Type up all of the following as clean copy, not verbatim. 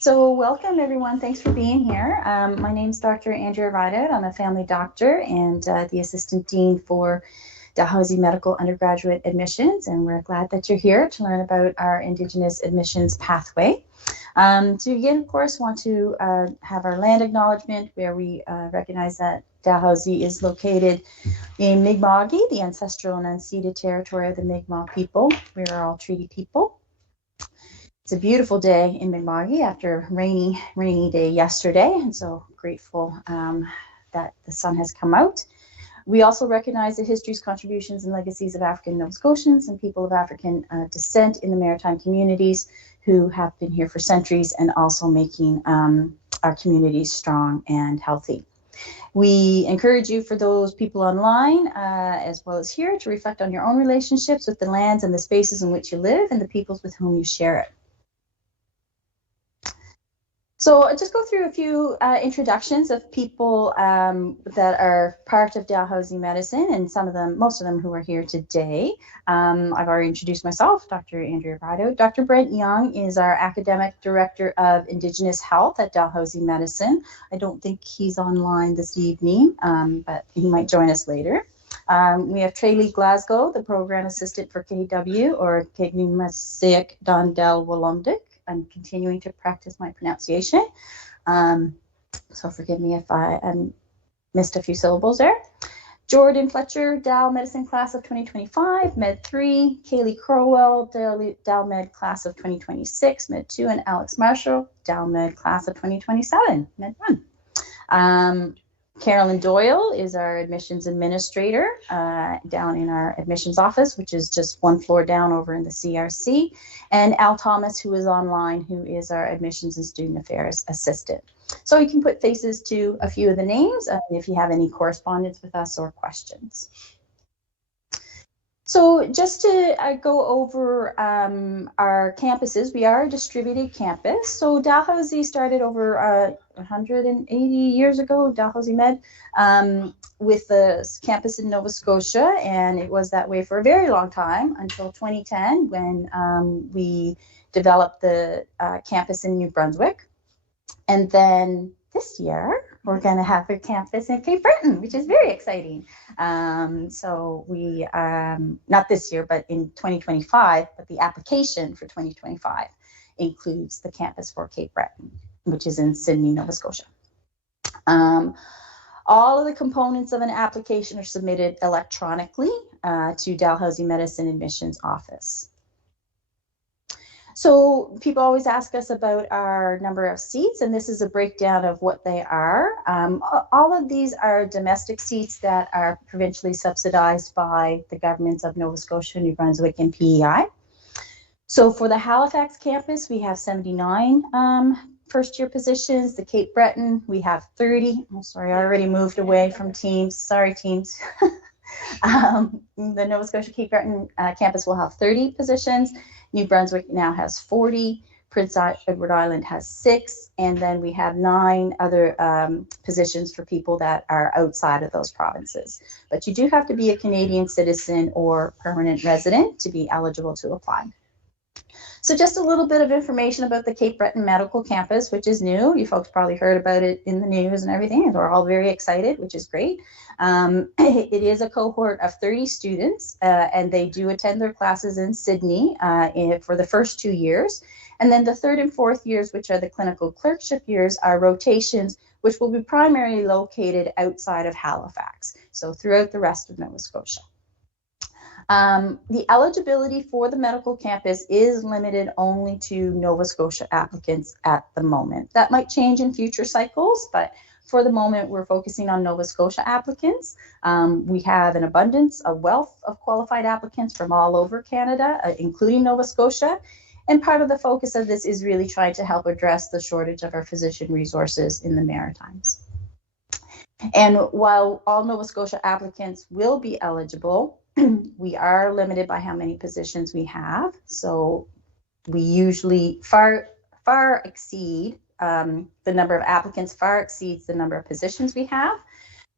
So welcome everyone, thanks for being here. My name is Dr. Andrea Rideout. I'm a family doctor and the Assistant Dean for Dalhousie Medical Undergraduate Admissions, and we're glad that you're here to learn about our Indigenous Admissions Pathway. To begin, of course, want to have our land acknowledgement where we recognize that Dalhousie is located in Mi'kma'ki, the ancestral and unceded territory of the Mi'kmaq people. We are all treaty people. It's a beautiful day in Mi'kma'ki after a rainy day yesterday, and so grateful that the sun has come out. We also recognize the histories, contributions, and legacies of African Nova Scotians and people of African descent in the maritime communities who have been here for centuries and also making our communities strong and healthy. We encourage you, for those people online as well as here, to reflect on your own relationships with the lands and the spaces in which you live and the peoples with whom you share it. So I'll just go through a few introductions of people that are part of Dalhousie Medicine, and most of them who are here today. I've already introduced myself, Dr. Andrea Rideout. Dr. Brent Young is our Academic Director of Indigenous Health at Dalhousie Medicine. I don't think he's online this evening, but he might join us later. We have Tralee Glasgow, the Program Assistant for KW, or Keku'tmasiek Welo'ltimk. I'm continuing to practice my pronunciation, so forgive me if I missed a few syllables there. Jordin Fletcher, Dal Medicine Class of 2025, Med 3, Kalei Crowell, Dal Med Class of 2026, Med 2, and Alex Marshall, Dal Med Class of 2027, Med 1. Carolyn Doyle is our admissions administrator down in our admissions office, which is just one floor down over in the CRC. And Al Thomas, who is online, who is our admissions and student affairs assistant. So you can put faces to a few of the names if you have any correspondence with us or questions. So just to go over our campuses, we are a distributed campus. So Dalhousie started over 180 years ago, Dalhousie Med, with the campus in Nova Scotia, and it was that way for a very long time until 2010 when we developed the campus in New Brunswick. And then this year, we're going to have a campus in Cape Breton, which is very exciting. So we, not this year, but in 2025, but the application for 2025 includes the campus for Cape Breton, which is in Sydney, Nova Scotia. All of the components of an application are submitted electronically to Dalhousie Medicine Admissions Office. So people always ask us about our number of seats, and this is a breakdown of what they are. All of these are domestic seats that are provincially subsidized by the governments of Nova Scotia, New Brunswick, and PEI. So for the Halifax campus, we have 79 first-year positions. The Cape Breton, we have 30. Oh, sorry, I already moved away from teams. Sorry, teams. The Nova Scotia Cape Breton campus will have 30 positions. New Brunswick now has 40, Prince Edward Island has 6, and then we have 9 other positions for people that are outside of those provinces. But you do have to be a Canadian citizen or permanent resident to be eligible to apply. So just a little bit of information about the Cape Breton Medical Campus, which is new. You folks probably heard about it in the news and everything, and we're all very excited, which is great. It is a cohort of 30 students, and they do attend their classes in Sydney for the first 2 years. And then the 3rd and 4th years, which are the clinical clerkship years, are rotations, which will be primarily located outside of Halifax, so throughout the rest of Nova Scotia. The eligibility for the medical campus is limited only to Nova Scotia applicants at the moment. That might change in future cycles, but for the moment, we're focusing on Nova Scotia applicants. We have an abundance, a wealth of qualified applicants from all over Canada, including Nova Scotia. And part of the focus of this is really trying to help address the shortage of our physician resources in the Maritimes. And while all Nova Scotia applicants will be eligible, we are limited by how many positions we have. So we usually far exceed the number of applicants far exceeds the number of positions we have.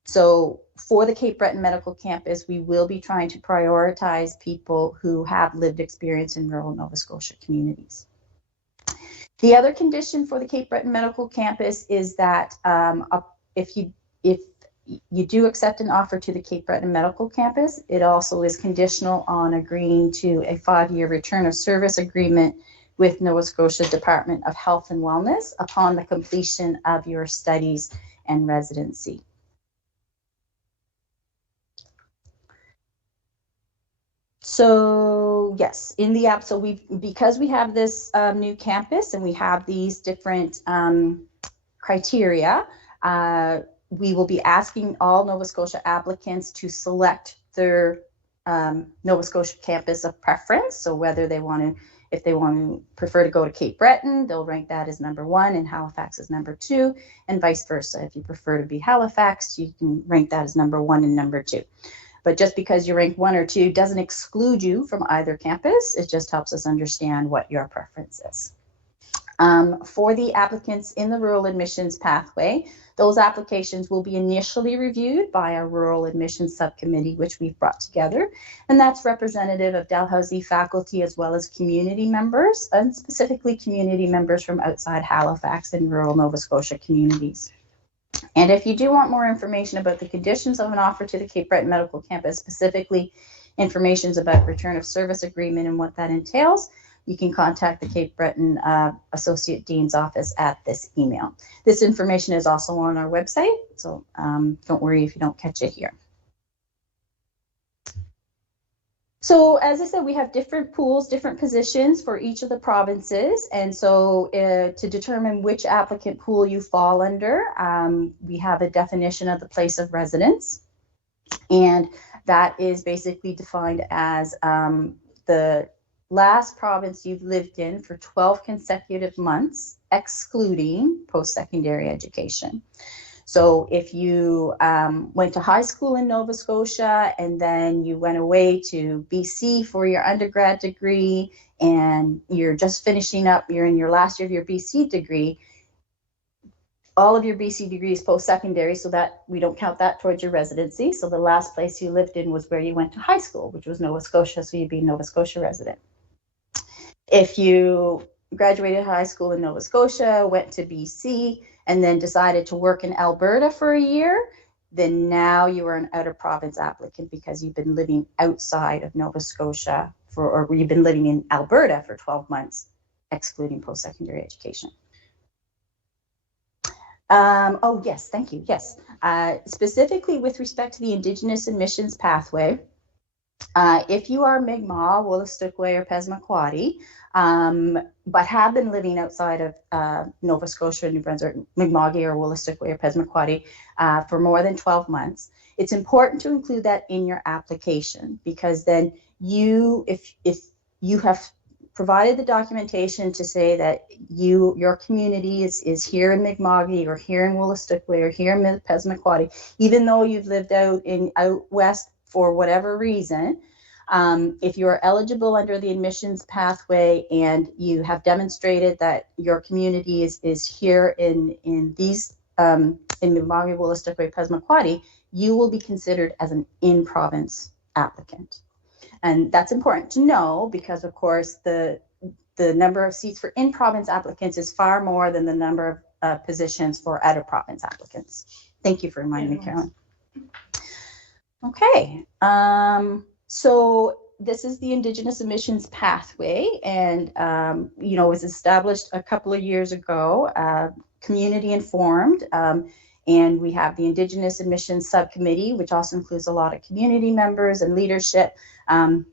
So for the Cape Breton Medical Campus, we will be trying to prioritize people who have lived experience in rural Nova Scotia communities. The other condition for the Cape Breton Medical Campus is that if you do accept an offer to the Cape Breton Medical Campus, it also is conditional on agreeing to a 5-year return of service agreement with Nova Scotia Department of Health and Wellness upon the completion of your studies and residency. So yes, in the app, so because we have this new campus and we have these different criteria, we will be asking all Nova Scotia applicants to select their Nova Scotia campus of preference. So whether they want to, if they prefer to go to Cape Breton, they'll rank that as number 1 and Halifax as number 2, and vice versa. If you prefer to be Halifax, you can rank that as number 1 and number 2. But just because you rank 1 or 2 doesn't exclude you from either campus. It just helps us understand what your preference is. For the applicants in the Rural Admissions Pathway, those applications will be initially reviewed by our Rural Admissions Subcommittee, which we've brought together. And that's representative of Dalhousie faculty as well as community members, and specifically community members from outside Halifax and rural Nova Scotia communities. And if you do want more information about the conditions of an offer to the Cape Breton Medical Campus, specifically information about return of service agreement and what that entails, you can contact the Cape Breton Associate Dean's Office at this email. This information is also on our website, so don't worry if you don't catch it here. So as I said, we have different pools, different positions for each of the provinces. And so to determine which applicant pool you fall under, we have a definition of the place of residence. And that is basically defined as the last province you've lived in for 12 consecutive months, excluding post-secondary education. So if you went to high school in Nova Scotia and then you went away to BC for your undergrad degree and you're just finishing up, you're in your last year of your BC degree, all of your BC degrees post-secondary, so that we don't count that towards your residency. So the last place you lived in was where you went to high school, which was Nova Scotia, so you'd be a Nova Scotia resident. If you graduated high school in Nova Scotia, went to BC, and then decided to work in Alberta for a year, then now you are an out-of-province applicant because you've been living outside of Nova Scotia or you've been living in Alberta for 12 months, excluding post-secondary education. Oh, yes, thank you, yes. Specifically with respect to the Indigenous Admissions Pathway, if you are Mi'kmaq, Wolastoqiyik, or Passamaquoddy, but have been living outside of Nova Scotia, New Brunswick, Mi'kmaq or Wolastoqiyik or Passamaquoddy for more than 12 months, it's important to include that in your application, because then if you have provided the documentation to say that your community is here in Mi'kmaq or here in Wolastoqiyik or here in Passamaquoddy, even though you've lived out west for whatever reason, if you are eligible under the admissions pathway and you have demonstrated that your community is here in these in Mi'kmaq, Wolastoqiyik, Passamaquoddy, you will be considered as an in-province applicant. And that's important to know because, of course, the number of seats for in-province applicants is far more than the number of positions for out-of-province applicants. Thank you for reminding me, Carolyn. Okay, so this is the Indigenous Admissions Pathway, and you know, it was established a couple of years ago, community informed, and we have the Indigenous Admissions Subcommittee, which also includes a lot of community members and leadership from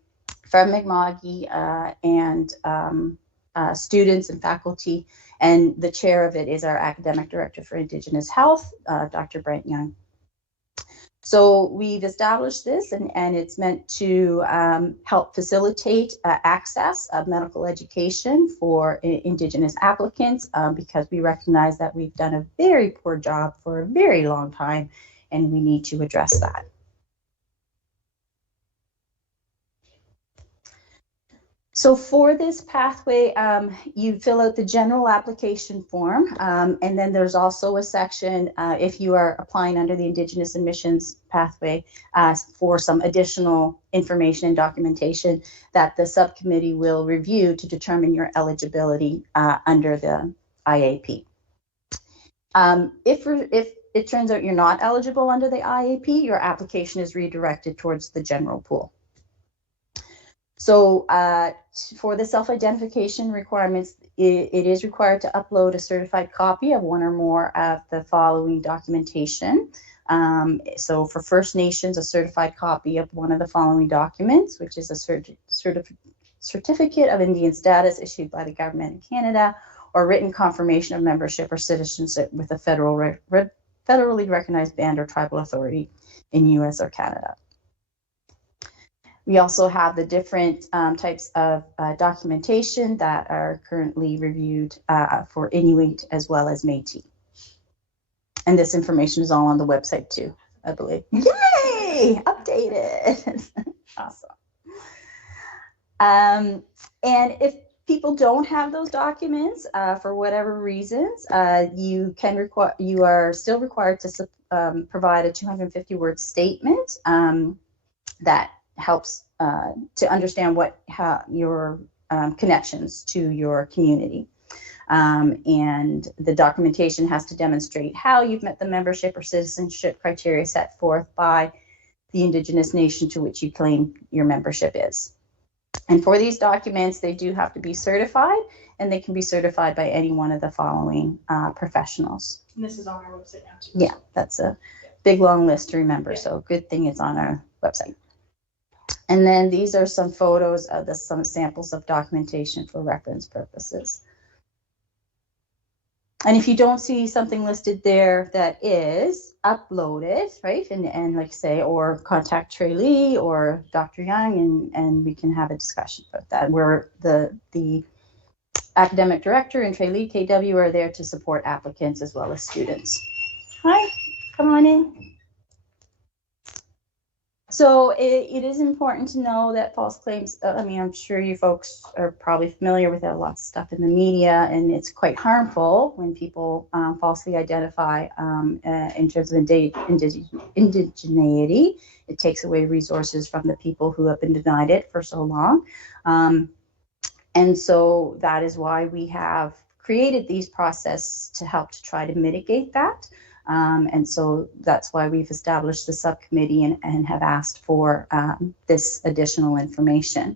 Mi'kmaq and students and faculty, and the chair of it is our Academic Director for Indigenous Health, Dr. Brent Young. So we've established this, and it's meant to help facilitate access of medical education for Indigenous applicants because we recognize that we've done a very poor job for a very long time, and we need to address that. So for this pathway, you fill out the general application form, and then there's also a section if you are applying under the Indigenous Admissions Pathway for some additional information and documentation that the subcommittee will review to determine your eligibility under the IAP. If it turns out you're not eligible under the IAP, your application is redirected towards the general pool. So for the self-identification requirements, it is required to upload a certified copy of one or more of the following documentation. So for First Nations, a certified copy of one of the following documents, which is a certificate of Indian status issued by the Government of Canada, or written confirmation of membership or citizenship with a federally recognized band or tribal authority in US or Canada. We also have the different types of documentation that are currently reviewed for Inuit as well as Métis. And this information is all on the website too, I believe. Yay! Updated. Awesome. And if people don't have those documents for whatever reasons, you are still required to provide a 250-word statement that helps to understand how your connections to your community. And the documentation has to demonstrate how you've met the membership or citizenship criteria set forth by the Indigenous nation to which you claim your membership is. And for these documents, they do have to be certified, and they can be certified by any one of the following professionals. And this is on our website now too. Yeah, that's a big long list to remember, so good thing it's on our website. And then these are some photos of some samples of documentation for reference purposes. And if you don't see something listed there that is uploaded, right, and like say, or contact Trey Lee or Dr. Young, and we can have a discussion about that. Where the academic director and Trey Lee, KW, are there to support applicants as well as students. Hi, come on in. So it is important to know that false claims, I mean, I'm sure you folks are probably familiar with that, lots of stuff in the media, and it's quite harmful when people falsely identify in terms of indigeneity. It takes away resources from the people who have been denied it for so long. And so that is why we have created these processes to help to try to mitigate that. And so that's why we've established the subcommittee and have asked for this additional information.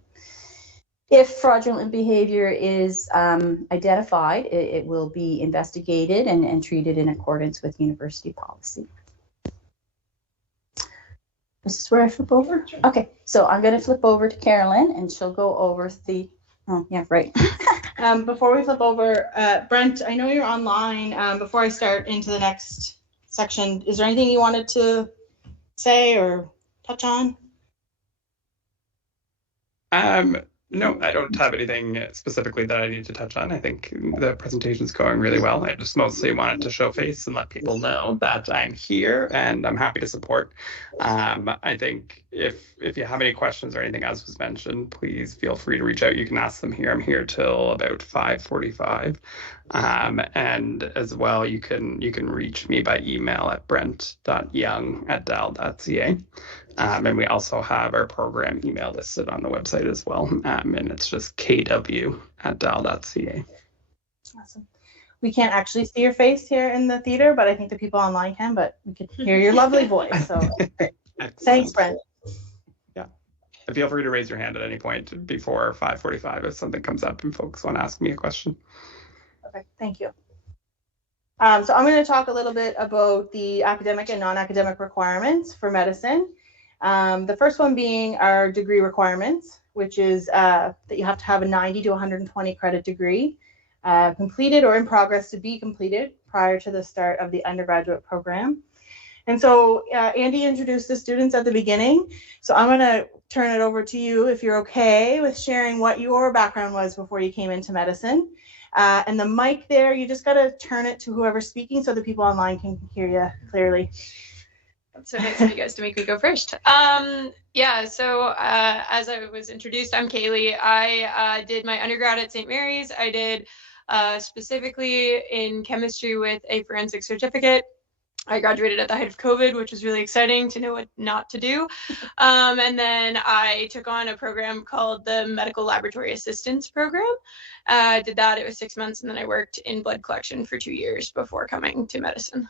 If fraudulent behavior is identified, it will be investigated and treated in accordance with university policy. This is where I flip over? Okay, so I'm going to flip over to Carolyn, and she'll go over the, oh, yeah, right. Before we flip over, Brent, I know you're online. Before I start into the next section, is there anything you wanted to say or touch on? No, I don't have anything specifically that I need to touch on. I think the presentation is going really well. I just mostly wanted to show face and let people know that I'm here and I'm happy to support. I think if you have any questions or anything, as was mentioned, please feel free to reach out. You can ask them here. I'm here till about 5:45. And as well, you can reach me by email at brent.young@dal.ca. And we also have our program email listed on the website as well. And it's just kw@dal.ca. Awesome. We can't actually see your face here in the theater, but I think the people online can, but we can hear your lovely voice. So thanks, Brent. Yeah. And feel free to raise your hand at any point before 5:45 if something comes up and folks want to ask me a question. Okay, thank you. So I'm going to talk a little bit about the academic and non-academic requirements for medicine. The first one being our degree requirements, which is that you have to have a 90 to 120 credit degree completed or in progress to be completed prior to the start of the undergraduate program. And so Andy introduced the students at the beginning. So I'm going to turn it over to you if you're okay with sharing what your background was before you came into medicine. And the mic there, you just got to turn it to whoever's speaking so the people online can hear you clearly. That's so nice of you guys to make me go first. Yeah, so as I was introduced, I'm Kalei. I did my undergrad at St. Mary's. I did specifically in chemistry with a forensic certificate. I graduated at the height of COVID, which was really exciting to know what not to do. And then I took on a program called the Medical Laboratory Assistance Program. I did that. It was 6 months, and then I worked in blood collection for 2 years before coming to medicine.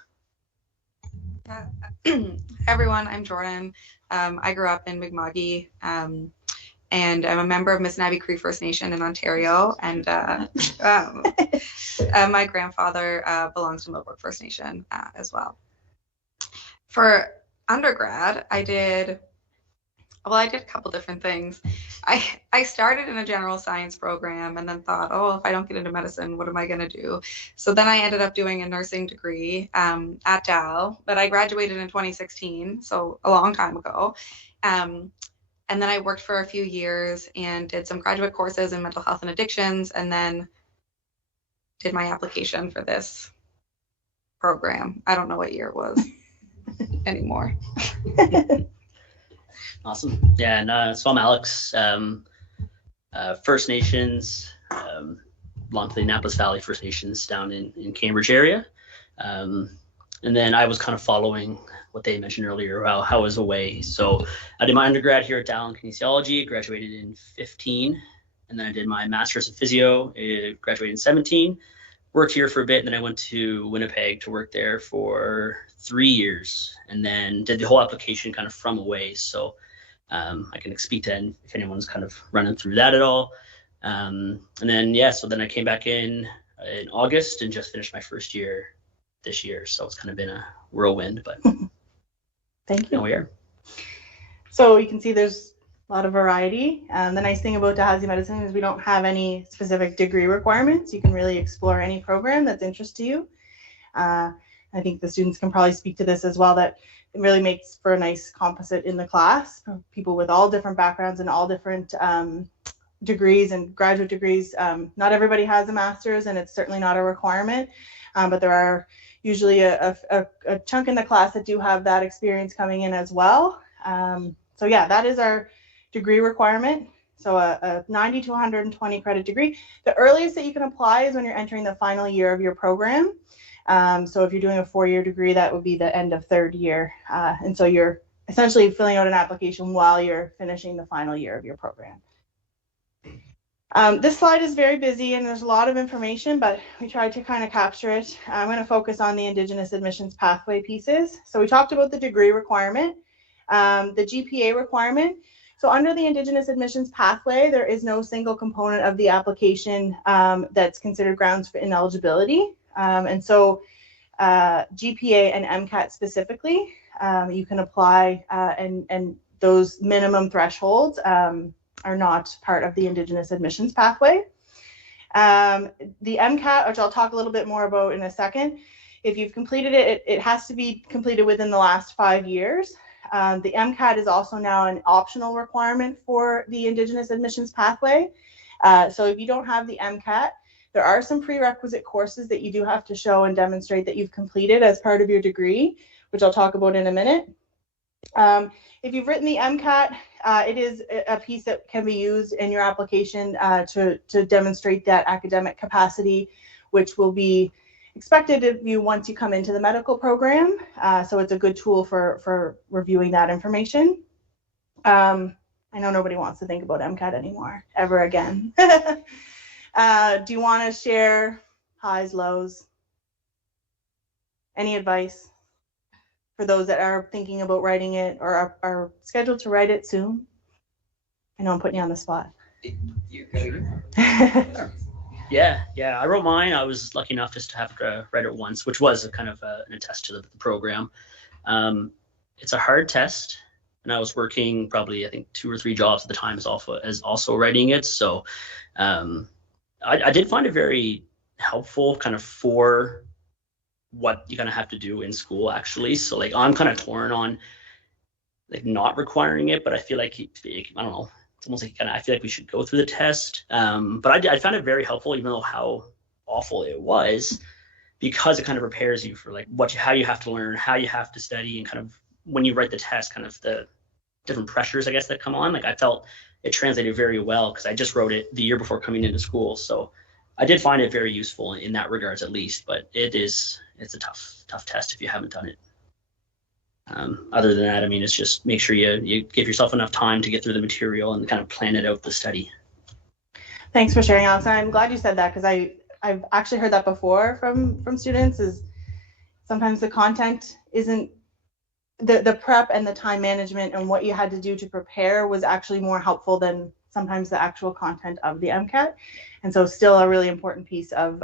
Everyone, I'm Jordin. I grew up in Mi'kma'ki, and I'm a member of Missinaibi Cree First Nation in Ontario. And my grandfather belongs to Millbrook First Nation as well. For undergrad, I did a couple different things. I started in a general science program and then thought, oh, if I don't get into medicine, what am I going to do? So then I ended up doing a nursing degree at Dal, but I graduated in 2016, so a long time ago. And then I worked for a few years and did some graduate courses in mental health and addictions, and then did my application for this program. I don't know what year it was anymore. Awesome. Yeah, and so I'm Alex, First Nations, belong to the Annapolis Valley First Nations down in Cambridge area. And then I was kind of following what they mentioned earlier, how I was away. So I did my undergrad here at Dal in kinesiology, graduated in 15, and then I did my master's in physio, graduated in 17, worked here for a bit, and then I went to Winnipeg to work there for 3 years, and then did the whole application kind of from away. So I can speak to if anyone's kind of running through that at all. And then, yeah, so then I came back in August and just finished my first year this year. So it's kind of been a whirlwind, but Thank you. Now we are. So you can see there's a lot of variety. The nice thing about Dalhousie Medicine is we don't have any specific degree requirements. You can really explore any program that's interest to you. I think the students can probably speak to this as well, that it really makes for a nice composite in the class, people with all different backgrounds and all different degrees and graduate degrees. Not everybody has a master's, and it's certainly not a requirement, but there are usually a chunk in the class that do have that experience coming in as well. So yeah, that is our degree requirement. So a 90 to 120 credit degree. The earliest that you can apply is when you're entering the final year of your program. So if you're doing a 4-year degree, that would be the end of 3rd year. And so you're essentially filling out an application while you're finishing the final year of your program. This slide is very busy and there's a lot of information, but we tried to kind of capture it. I'm going to focus on the Indigenous Admissions Pathway pieces. So we talked about the degree requirement, the GPA requirement. So under the Indigenous Admissions Pathway, there is no single component of the application that's considered grounds for ineligibility. And so GPA and MCAT specifically, you can apply and those minimum thresholds are not part of the Indigenous Admissions Pathway. The MCAT, which I'll talk a little bit more about in a second, if you've completed it, it has to be completed within the last 5 years. The MCAT is also now an optional requirement for the Indigenous Admissions Pathway. So if you don't have the MCAT, there are some prerequisite courses that you do have to show and demonstrate that you've completed as part of your degree, which I'll talk about in a minute. If you've written the MCAT, it is a piece that can be used in your application to demonstrate that academic capacity, which will be expected of you once you come into the medical program. So it's a good tool for reviewing that information. I know nobody wants to think about MCAT anymore, ever again. Do you want to share highs, lows? Any advice for those that are thinking about writing it or are scheduled to write it soon? I know I'm putting you on the spot. Yeah, I wrote mine. I was lucky enough just to have read it once, which was a kind of an attest to the program. It's a hard test, and I was working probably, I think, 2 or 3 jobs at the time as also writing it. So I did find it very helpful kind of for what you kind of have to do in school, actually. So like I'm kind of torn on like not requiring it, but I feel like, I don't know, it's almost like I feel like we should go through the test. But I found it very helpful, even though how awful it was, because it kind of prepares you for like how you have to learn, how you have to study, and kind of when you write the test, kind of the different pressures, I guess, that come on. Like I felt it translated very well because I just wrote it the year before coming into school. So I did find it very useful in that regards, at least. But it's a tough test if you haven't done it. Other than that, I mean, it's just make sure you give yourself enough time to get through the material and kind of plan it out the study. Thanks for sharing, Alex. And I'm glad you said that because I've actually heard that before from students. Is sometimes the content isn't the prep and the time management and what you had to do to prepare was actually more helpful than sometimes the actual content of the MCAT. And so still a really important piece of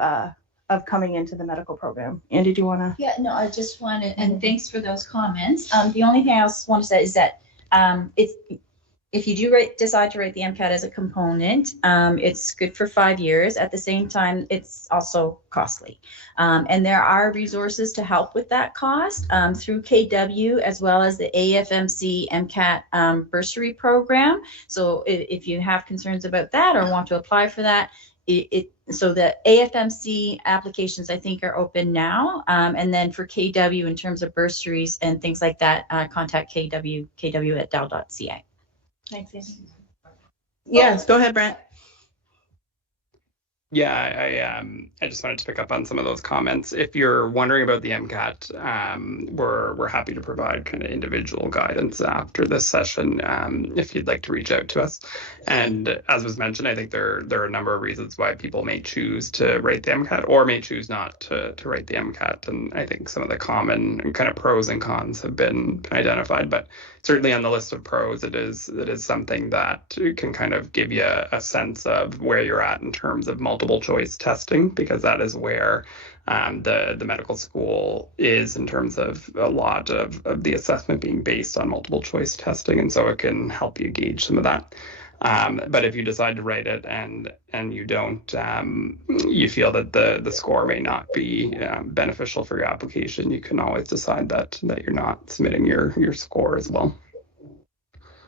coming into the medical program. Andy, do you want to? Yeah, no, I just wanted, and thanks for those comments. The only thing I also want to say is that if you do decide to write the MCAT as a component, it's good for 5 years. At the same time, it's also costly. And there are resources to help with that cost through KW as well as the AFMC MCAT bursary program. So if you have concerns about that or want to apply for that, so the AFMC applications, I think, are open now. And then for KW, in terms of bursaries and things like that, contact KW at dal.ca. Thanks, Andy. Yes, go ahead, Brent. Yeah, I just wanted to pick up on some of those comments. If you're wondering about the MCAT, we're happy to provide kind of individual guidance after this session if you'd like to reach out to us. And as was mentioned, I think there are a number of reasons why people may choose to write the MCAT or may choose not to write the MCAT. And I think some of the common kind of pros and cons have been identified, but certainly on the list of pros, it is something that can kind of give you a sense of where you're at in terms of multiple choice testing, because that is where the medical school is in terms of a lot of the assessment being based on multiple choice testing. And so it can help you gauge some of that. But if you decide to write it and you don't, you feel that the score may not be beneficial for your application, you can always decide that you're not submitting your score as well.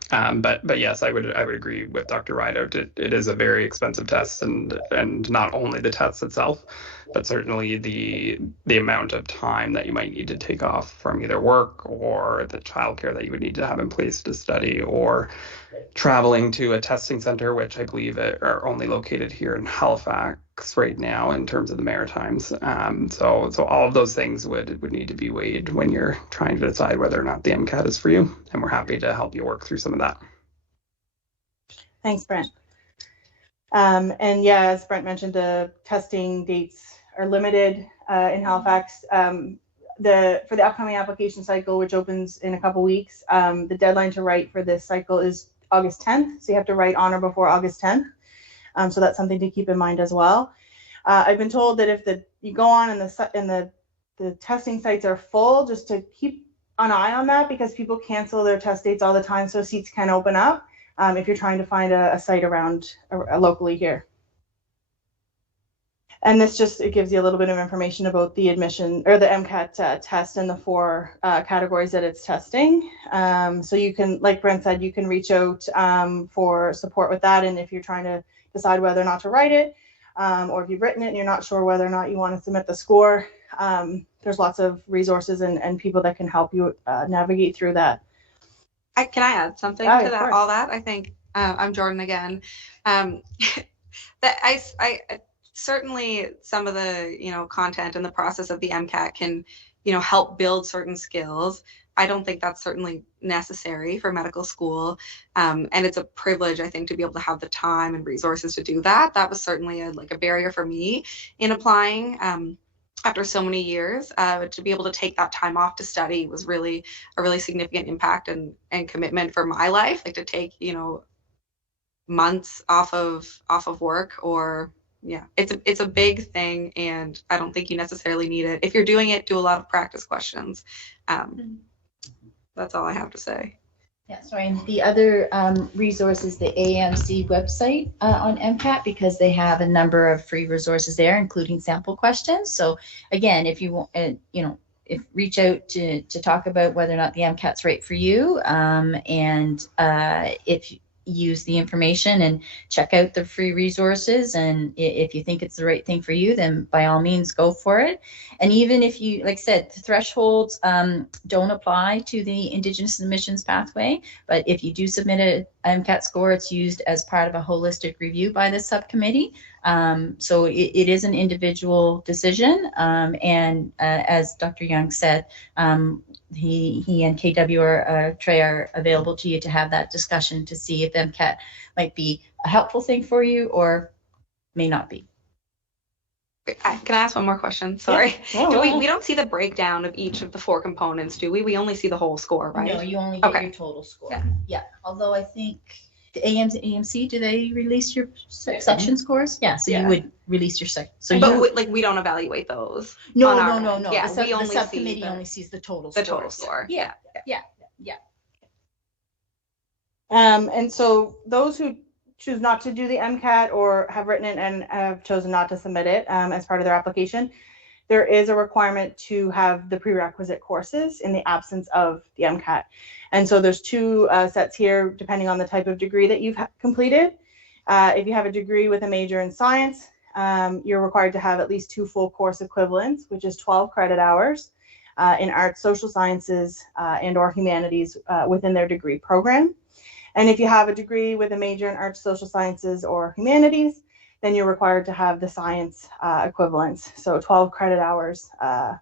But yes, I would agree with Dr. Rideout. It is a very expensive test, and not only the test itself, but certainly the amount of time that you might need to take off from either work or the childcare that you would need to have in place to study, or traveling to a testing center, which I believe are only located here in Halifax right now in terms of the Maritimes. So all of those things would need to be weighed when you're trying to decide whether or not the MCAT is for you. And we're happy to help you work through some of that. Thanks, Brent. And yeah, as Brent mentioned, the testing dates are limited in Halifax. For the upcoming application cycle, which opens in a couple weeks, the deadline to write for this cycle is August 10th. So you have to write on or before August 10th. So that's something to keep in mind as well. I've been told that if you go on and the testing sites are full, just to keep an eye on that, because people cancel their test dates all the time, so seats can open up if you're trying to find a site around locally here. And this it gives you a little bit of information about the admission or the MCAT test and the 4 categories that it's testing. So you can, like Brent said, you can reach out for support with that. And if you're trying to decide whether or not to write it, or if you've written it and you're not sure whether or not you want to submit the score, there's lots of resources and people that can help you navigate through that. Can I add something to that? All that, I think I'm Jordin again. That I certainly some of the content and the process of the MCAT can help build certain skills. I don't think that's certainly necessary for medical school, and it's a privilege, I think, to be able to have the time and resources to do that. That was certainly a barrier for me in applying after so many years. To be able to take that time off to study was really a really significant impact and commitment for my life. Like to take months off of work, or it's a big thing, and I don't think you necessarily need it. If you're doing it, do a lot of practice questions. That's all I have to say. Yeah, sorry. And the other resource is the AMC website on MCAT, because they have a number of free resources there, including sample questions. So again, if you want, if reach out to talk about whether or not the MCAT's right for you, and if use the information and check out the free resources. And if you think it's the right thing for you, then by all means go for it. And even if you, like I said, the thresholds don't apply to the Indigenous Admissions Pathway, but if you do submit an MCAT score, it's used as part of a holistic review by the subcommittee. So it is an individual decision. And as Dr. Young said, he and KW or Trey are available to you to have that discussion to see if MCAT might be a helpful thing for you or may not be. Can I ask one more question? Sorry. Yeah. We don't see the breakdown of each of the 4 components, do we? We only see the whole score, right? No, you only get your total score. Yeah. Although I think the AMC, do they release your section scores? Yeah. So you would release your section. So but we don't evaluate those. No. Yeah, The subcommittee only sees the total score. The total score. Yeah. And so those who choose not to do the MCAT or have written it and have chosen not to submit it as part of their application, there is a requirement to have the prerequisite courses in the absence of the MCAT. And so there's 2 sets here, depending on the type of degree that you've completed. If you have a degree with a major in science, you're required to have at least 2 full course equivalents, which is 12 credit hours in arts, social sciences, and or humanities within their degree program. And if you have a degree with a major in arts, social sciences, or humanities, then you're required to have the science equivalents. So 12 credit hours, 4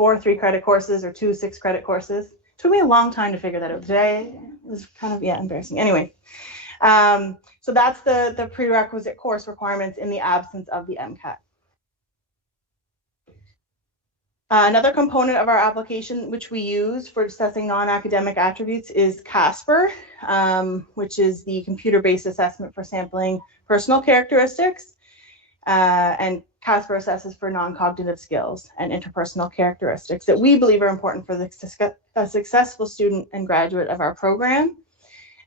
3-credit courses, or 2 6-credit courses. It took me a long time to figure that out. Today it was kind of, embarrassing. Anyway, so that's the prerequisite course requirements in the absence of the MCAT. Another component of our application, which we use for assessing non-academic attributes, is CASPer, which is the computer-based assessment for sampling personal characteristics. And CASPer assesses for non-cognitive skills and interpersonal characteristics that we believe are important for a successful student and graduate of our program.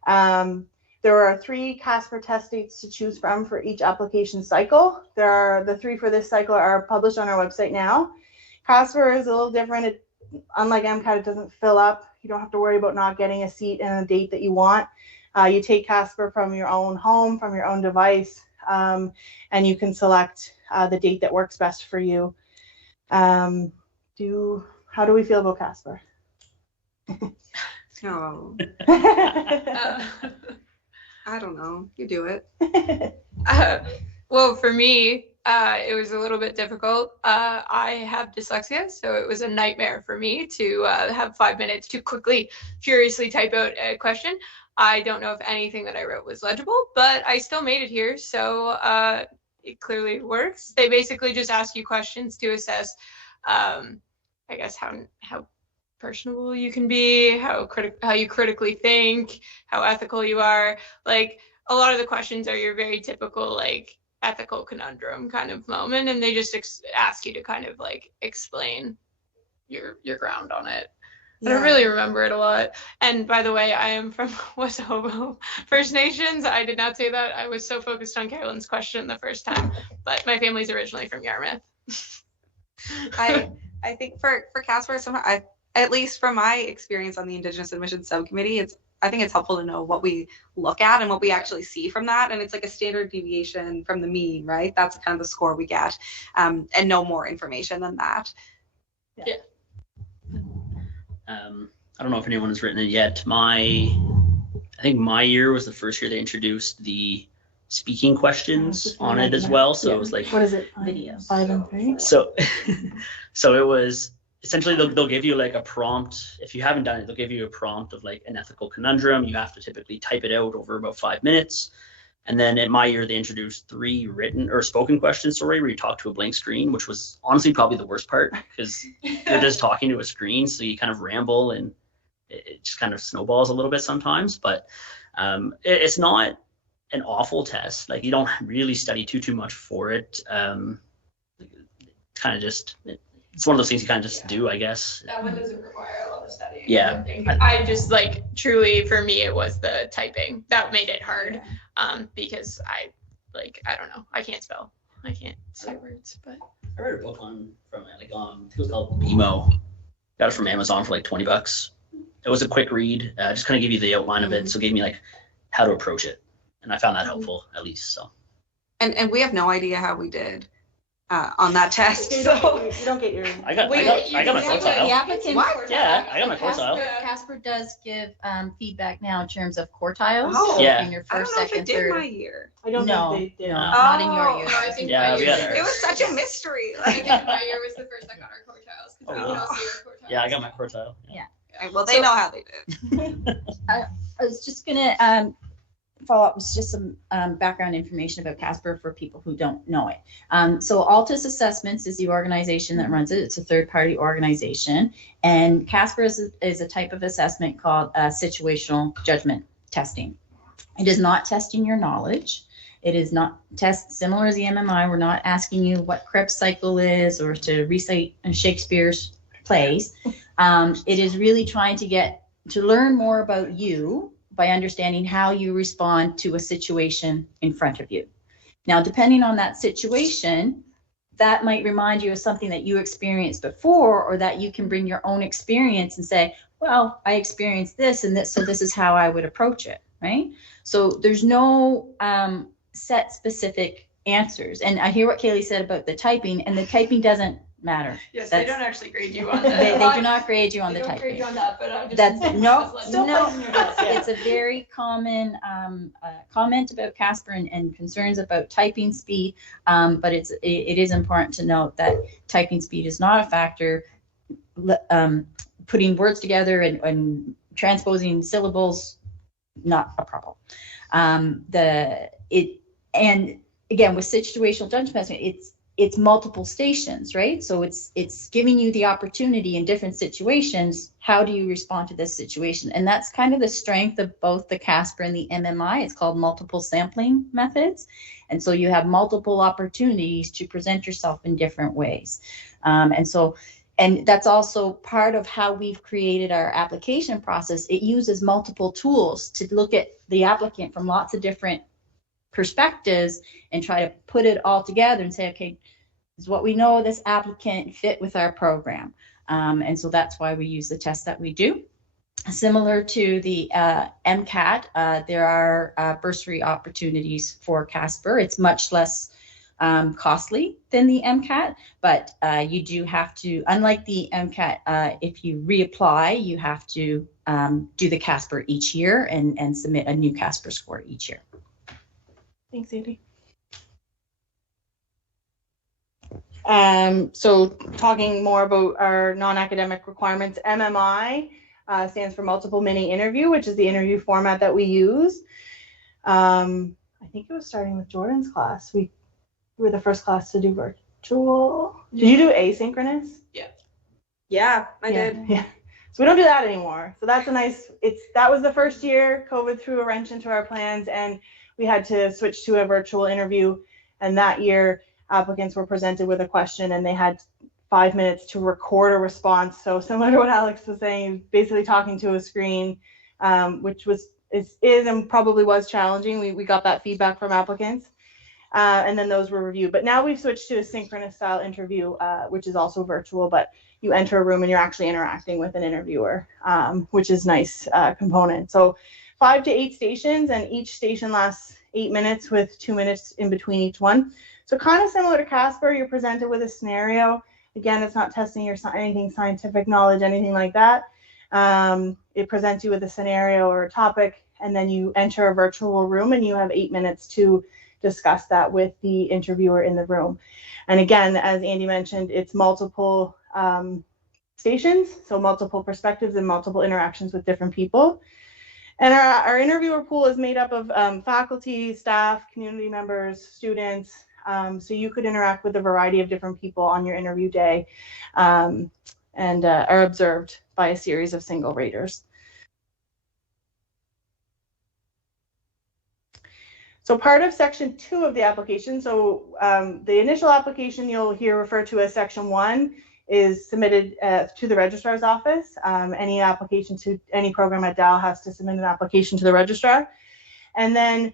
There are 3 CASPer test dates to choose from for each application cycle. The 3 for this cycle are published on our website now. CASPer is a little different. Unlike MCAT, it doesn't fill up. You don't have to worry about not getting a seat and a date that you want. You take CASPer from your own home, from your own device, and you can select the date that works best for you. How do we feel about CASPer? Oh. I don't know. You do it. Well, for me, it was a little bit difficult. I have dyslexia, so it was a nightmare for me to have 5 minutes to quickly, furiously type out a question. I don't know if anything that I wrote was legible, but I still made it here, so it clearly works. They basically just ask you questions to assess, I guess, how personable you can be, how you critically think, how ethical you are. Like, a lot of the questions are your very typical, like, ethical conundrum kind of moment, and they just ask you to kind of like explain your ground on it. I don't really remember it a lot. And by the way, I am from Wolastoqiyik First Nations. I did not say that. I was so focused on Carolyn's question the first time, but my family's originally from Yarmouth. I think for CASPer, at least from my experience on the Indigenous Admissions Subcommittee, I think it's helpful to know what we look at and what we actually see from that. And it's like a standard deviation from the mean, right? That's kind of the score we get, and no more information than that. Yeah. I don't know if anyone has written it yet. I think my year was the first year they introduced the speaking questions on it as well. So it was like, what is it? Videos. 5 and 3. So it was essentially they'll give you like a prompt. If you haven't done it, they'll give you a prompt of like an ethical conundrum. You have to typically type it out over about 5 minutes. And then in my year, they introduced 3 written or spoken questions, where you talk to a blank screen, which was honestly probably the worst part because you're just talking to a screen. So you kind of ramble and it just kind of snowballs a little bit sometimes. But it's not an awful test. Like, you don't really study too much for it. Kind of just, it's one of those things you kind of just do, I guess. That one doesn't require a lot of studying. Yeah. I just like, truly for me, it was the typing that made it hard. Because I don't know, I can't spell. I can't say words, but. I read a book I think it was called BMO. Got it from Amazon for like $20. it was a quick read, just kind of give you the outline of it. So it gave me like how to approach it. And I found that helpful, at least. So. And we have no idea how we did on that test. You don't get your. I got my quartile. The applicant What? Yeah, I got my quartile. CASPer does give feedback now in terms of quartiles. Oh, yeah. In your I don't first, know if second, it did third. my year. I don't No, think they did. no, not in your Oh. year. No, I think Yeah, my we year, had It was such a mystery. I Like, think my year was the first that got our quartiles because Oh, we wow. did not see our quartiles. Yeah, I got my quartile. Yeah. well, they know how they did. I was just gonna follow up with just some background information about CASPer for people who don't know it. So Altus Assessments is the organization that runs it. It's a third-party organization, and CASPer is a type of assessment called situational judgment testing. It is not testing your knowledge. It is not similar as the MMI. We're not asking you what Krebs cycle is or to recite Shakespeare's plays. It is really trying to learn more about you by understanding how you respond to a situation in front of you. Now, depending on that situation, that might remind you of something that you experienced before, or that you can bring your own experience and say, well, I experienced this and this, so this is how I would approach it, right? So there's no set specific answers. And I hear what Kalei said about the typing, and the typing doesn't matter. Yes, That's- they don't actually grade you on the. They do not grade you on They the don't grade typing. you on that, but I'm just. That's just letting you know. it's a very common comment about CASPer and concerns about typing speed, but it is important to note that typing speed is not a factor. Putting words together and transposing syllables, not a problem. And again, with situational judgment, it's multiple stations, right? So it's giving you the opportunity in different situations. How do you respond to this situation? And that's kind of the strength of both the CASPer and the MMI. It's called multiple sampling methods. And so you have multiple opportunities to present yourself in different ways. And that's also part of how we've created our application process. It uses multiple tools to look at the applicant from lots of different perspectives and try to put it all together and say, okay, this is what we know this applicant fit with our program. And so that's why we use the test that we do. Similar to the MCAT, there are bursary opportunities for CASPer. It's much less costly than the MCAT, but you do have to, unlike the MCAT, if you reapply, you have to do the CASPer each year and submit a new CASPer score each year. Thanks, Andy. So talking more about our non-academic requirements, MMI stands for multiple mini interview, which is the interview format that we use. I think it was starting with Jordan's class. We were the first class to do virtual. Did you do asynchronous? Yeah, I did. Yeah. So we don't do that anymore. So that's a nice, that was the first year. COVID threw a wrench into our plans and we had to switch to a virtual interview. And that year, applicants were presented with a question and they had 5 minutes to record a response. So similar to what Alex was saying, basically talking to a screen, which is and probably was challenging. We got that feedback from applicants. And then those were reviewed. But now we've switched to a synchronous style interview, which is also virtual, but you enter a room and you're actually interacting with an interviewer, which is nice component. So 5 to 8 stations, and each station lasts 8 minutes with 2 minutes in between each one. So kind of similar to CASPer, you're presented with a scenario. Again, it's not testing your anything scientific knowledge, anything like that. It presents you with a scenario or a topic, and then you enter a virtual room and you have 8 minutes to discuss that with the interviewer in the room. And again, as Andy mentioned, it's multiple stations, so multiple perspectives and multiple interactions with different people. And our interviewer pool is made up of faculty, staff, community members, students. So you could interact with a variety of different people on your interview day and are observed by a series of single raters. So part of section 2 of the application, so the initial application you'll hear referred to as section 1 is submitted to the registrar's office. Any application to any program at Dal has to submit an application to the registrar. And then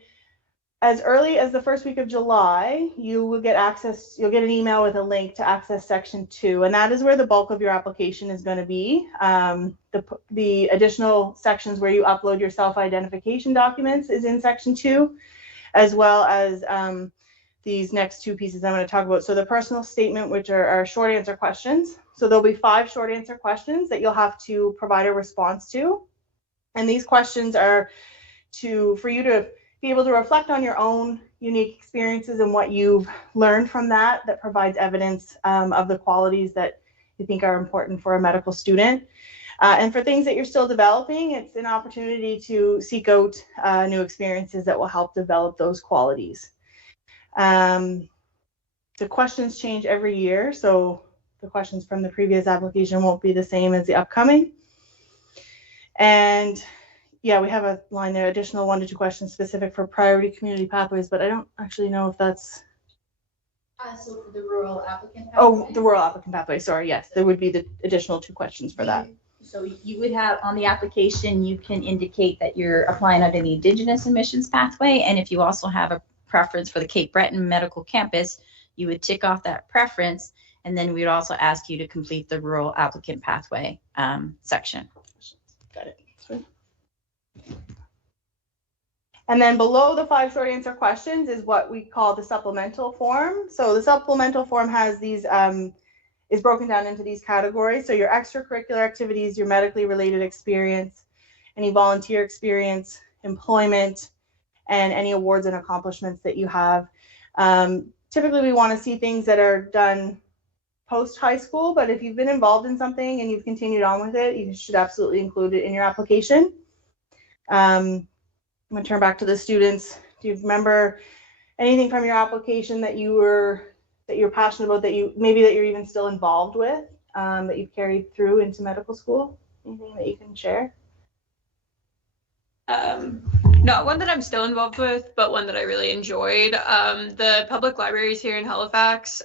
as early as the first week of July, you will get access, you'll get an email with a link to access section 2, and that is where the bulk of your application is going to be. The additional sections where you upload your self-identification documents is in section 2, as well as these next 2 pieces I'm going to talk about. So the personal statement, which are our short answer questions. So there'll be 5 short answer questions that you'll have to provide a response to. And these questions are for you to be able to reflect on your own unique experiences and what you've learned from that provides evidence of the qualities that you think are important for a medical student. And for things that you're still developing, it's an opportunity to seek out new experiences that will help develop those qualities. The questions change every year, so the questions from the previous application won't be the same as the upcoming. And yeah, we have a line there, additional 1 to 2 questions specific for priority community pathways, but I don't actually know if that's... So for the rural applicant pathway? Oh, the rural applicant pathway, sorry, yes, there would be the additional 2 questions for that. So you would have, on the application, you can indicate that you're applying under the Indigenous Admissions Pathway, and if you also have a preference for the Cape Breton Medical Campus, you would tick off that preference, and then we would also ask you to complete the rural applicant pathway section. Got it. And then below the 5 short answer questions is what we call the supplemental form. So the supplemental form has these, is broken down into these categories. So your extracurricular activities, your medically related experience, any volunteer experience, employment, and any awards and accomplishments that you have. Typically, we want to see things that are done post high school, but if you've been involved in something and you've continued on with it, you should absolutely include it in your application. I'm going to turn back to the students. Do you remember anything from your application that you're passionate about, that you're even still involved with, that you've carried through into medical school? Anything that you can share? Not one that I'm still involved with, but one that I really enjoyed. The public libraries here in Halifax,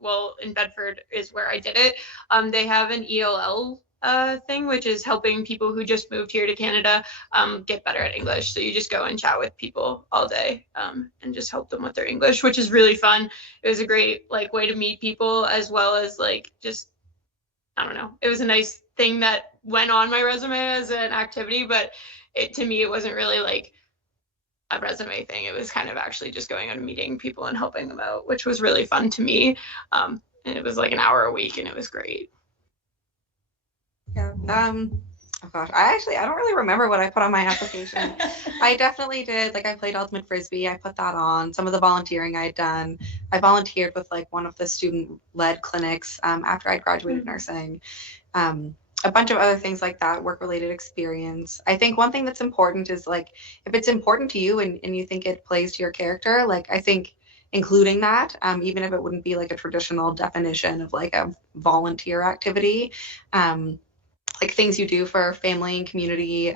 well, in Bedford is where I did it. They have an ELL thing, which is helping people who just moved here to Canada get better at English. So you just go and chat with people all day and just help them with their English, which is really fun. It was a great way to meet people, as well as just, I don't know, it was a nice thing that went on my resume as an activity, but to me it wasn't really a resume thing. It was kind of actually just going out and meeting people and helping them out, which was really fun to me. And it was an hour a week, and it was great. Yeah. Oh gosh, I don't really remember what I put on my application. I definitely did. I played ultimate frisbee. I put that on. Some of the volunteering I had done. I volunteered with one of the student-led clinics after I'd graduated nursing. A bunch of other things like that, work-related experience. I think one thing that's important is if it's important to you and you think it plays to your character, I think including that, even if it wouldn't be a traditional definition of a volunteer activity. Things you do for family and community,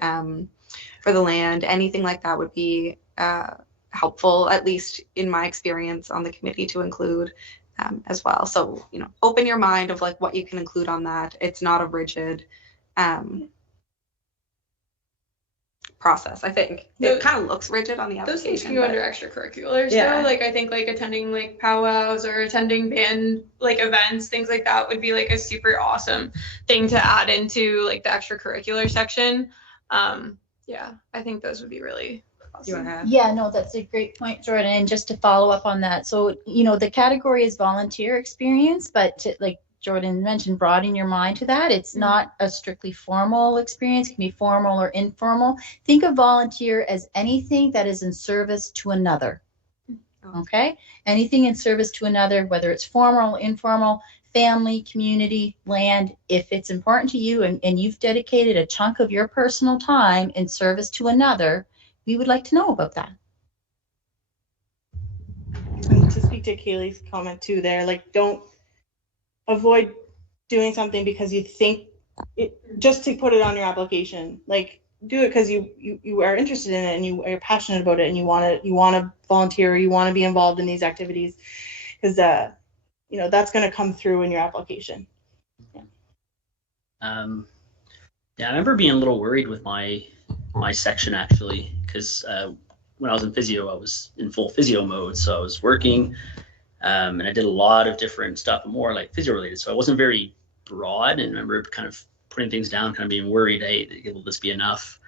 for the land, anything like that would be helpful, at least in my experience on the committee, to include as well. So, open your mind of what you can include on that. It's not a rigid process. I think it kind of looks rigid on the application. Those things can go under extracurriculars, though. I think attending powwows or attending band events, things like that would be a super awesome thing to add into the extracurricular section. Yeah, I think those would be really awesome. Yeah, no, that's a great point, Jordan. And just to follow up on that, so the category is volunteer experience, but Jordan mentioned, broaden your mind to that. It's not a strictly formal experience. It can be formal or informal. Think of volunteer as anything that is in service to another. Okay? Anything in service to another, whether it's formal, informal, family, community, land. If it's important to you and you've dedicated a chunk of your personal time in service to another, we would like to know about that. And to speak to Kaleigh's comment too there, don't avoid doing something because you think it, just to put it on your application. Do it because you are interested in it and you are passionate about it and you want to volunteer, or you want to be involved in these activities, because that's going to come through in your application. Yeah, I remember being a little worried with my section, actually, because when I was in physio, I was in full physio mode. So I was working, and I did a lot of different stuff, more like physio related. So I wasn't very broad, and I remember kind of putting things down, kind of being worried, hey, will this be enough?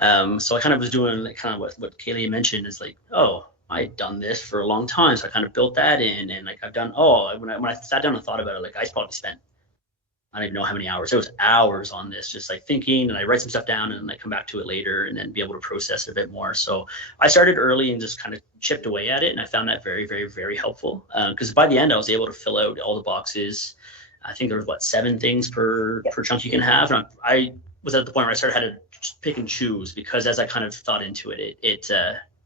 So I kind of was doing like kind of what Kalei mentioned is like, oh, I'd done this for a long time. So I kind of built that in, and like I've done, when I sat down and thought about it, like I probably spent, I don't even know how many hours. It was hours on this, just like thinking, and I write some stuff down and then I come back to it later and then be able to process it a bit more. So I started early and just kind of chipped away at it. And I found that very, very, very helpful. Because by the end, I was able to fill out all the boxes. I think there was 7 things per chunk you can have. And I was at the point where I started had to pick and choose, because as I kind of thought into it, it